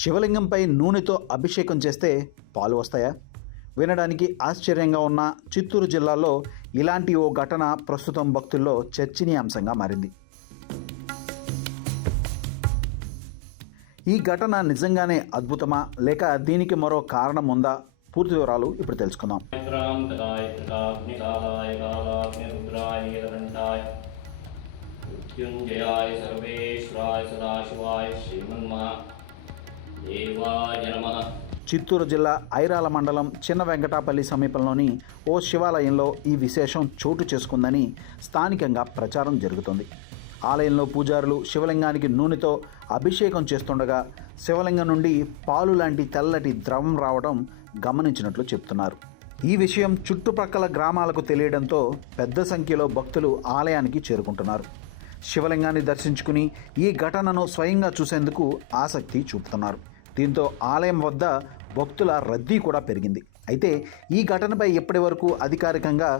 శివలింగంపై నూనెతో అభిషేకం చేస్తే పాలు వస్తాయా? వినడానికి ఆశ్చర్యంగా ఉన్న చిత్తూరు జిల్లాలో ఇలాంటి ఓ ఘటన ప్రస్తుతం భక్తుల్లో చర్చనీయాంశంగా మారింది. ఈ ఘటన నిజంగానే అద్భుతమా లేక దీనికి మరో కారణం ఉందా? పూర్తి వివరాలు ఇప్పుడు తెలుసుకుందాం. చిత్తూరు జిల్లా ఐరాల మండలం చిన్న వెంకటాపల్లి సమీపంలోని ఓ శివాలయంలో ఈ విశేషం చోటు చేసుకుందని స్థానికంగా ప్రచారం జరుగుతుంది. ఆలయంలో పూజారులు శివలింగానికి నూనెతో అభిషేకం చేస్తుండగా శివలింగం నుండి పాలు లాంటి తెల్లటి ద్రవం రావడం గమనించినట్లు చెప్తున్నారు. ఈ విషయం చుట్టుప్రక్కల గ్రామాలకు తెలియడంతో పెద్ద సంఖ్యలో భక్తులు ఆలయానికి చేరుకుంటున్నారు. శివలింగాన్ని దర్శించుకుని ఈ ఘటనను స్వయంగా చూసేందుకు ఆసక్తి చూపుతున్నారు. దీంతో ఆలయం వద్ద భక్తుల రద్దీ కూడా పెరిగింది. అయితే ఈ ఘటనపై ఇప్పటి వరకు అధికారికంగా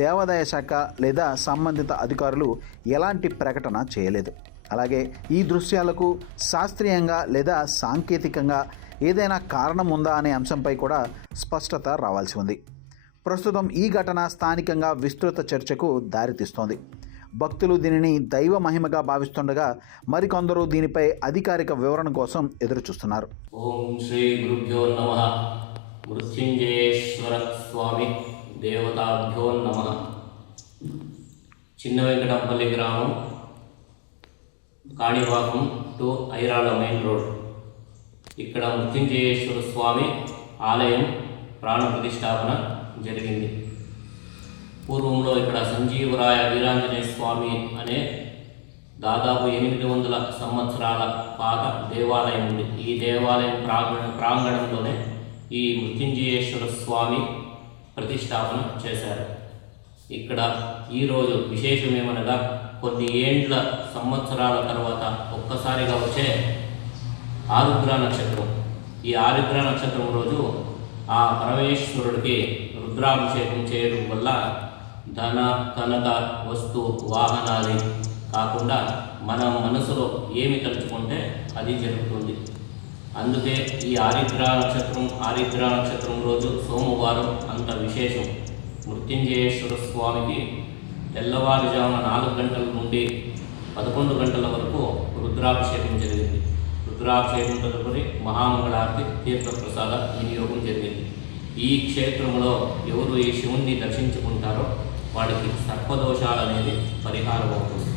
దేవాదాయ శాఖ లేదా సంబంధిత అధికారులు ఎలాంటి ప్రకటన చేయలేదు. అలాగే ఈ దృశ్యాలకు శాస్త్రీయంగా లేదా సాంకేతికంగా ఏదైనా కారణం ఉందా అనే అంశంపై కూడా స్పష్టత రావాల్సి ఉంది. ప్రస్తుతం ఈ ఘటన స్థానికంగా విస్తృత చర్చకు దారితీస్తోంది. భక్తులు దీనిని దైవ మహిమగా భావిస్తుండగా మరికొందరు దీనిపై అధికారిక వివరణ కోసం ఎదురుచూస్తున్నారు. ఓం శ్రీ గురుభ్యో నమః. మృత్యుంజయేశ్వర స్వామి దేవతాభ్యో నమః. చిన్న వెంకటపల్లి గ్రామం, Kanipakam to Irala main road. ఇక్కడ మృత్యుంజయేశ్వర స్వామి ఆలయం ప్రాణ ప్రతిష్టాపన జరిగింది. పూర్వంలో ఇక్కడ సంజీవరాయ వీరాంజనేయ స్వామి అనే దాదాపు 800 సంవత్సరాల పాత దేవాలయం ఉంది. ఈ దేవాలయం ప్రాంగణంలోనే ఈ మృత్యుంజయేశ్వర స్వామి ప్రతిష్టాపన చేశారు. ఇక్కడ ఈరోజు విశేషమేమనగా కొన్ని ఏండ్ల సంవత్సరాల తర్వాత ఒక్కసారిగా వచ్చే ఆరుద్ర నక్షత్రం. ఈ ఆరుద్ర నక్షత్రం రోజు ఆ పరమేశ్వరుడికి రుద్రాభిషేకం చేయడం వల్ల ధన కనక వస్తు వాహనాలు కాకుండా మన మనసులో ఏమి తలుచుకుంటే అది జరుగుతుంది. అందుకే ఈ ఆరుద్ర నక్షత్రం రోజు సోమవారం అంత విశేషం. మృత్యుంజయేశ్వర స్వామికి తెల్లవారుజామున 4 గంటల నుండి 11 గంటల వరకు రుద్రాభిషేకం జరిగింది. రుద్రాభిషేకం తదుపరి మహామంగళారతి తీర్థప్రసాద వినియోగం జరిగింది. ఈ క్షేత్రంలో ఎవరు ఈ శివుణ్ణి దర్శించుకుంటారో వాడికి సర్పదోషాలు అనేది పరిహారం అవుతుంది.